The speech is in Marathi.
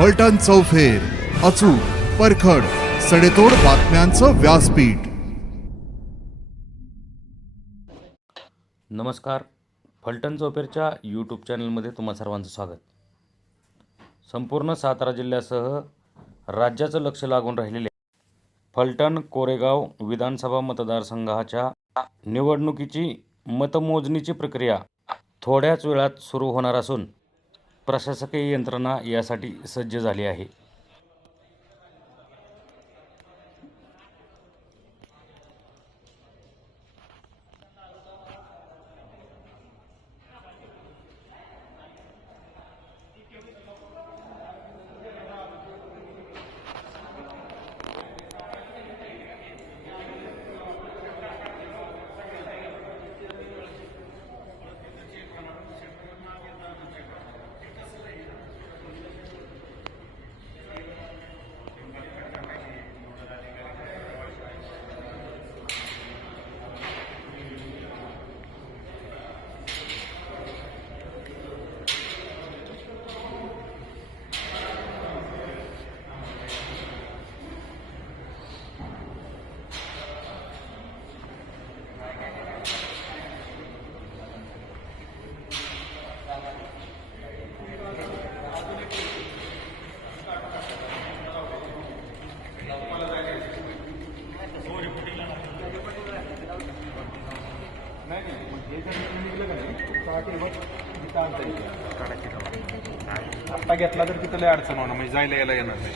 फलटण चौफेर अचूक परखड सडेतोड बातम्यांचं व्यासपीठ. नमस्कार. फलटण चौफेरच्या यूट्यूब चॅनलमध्ये तुम्हा सर्वांचं स्वागत. संपूर्ण सातारा जिल्ह्यासह राज्याचं लक्ष लागून राहिलेले फलटण कोरेगाव विधानसभा मतदारसंघाच्या निवडणुकीची मतमोजणीची प्रक्रिया थोड्याच वेळात सुरू होणार असून प्रशासकीय यंत्रणा यासाठी सज्ज झाली आहे. आत्ता घेतला तर तिथं लय अडचण होणार म्हणजे जायला यायला येणार नाही.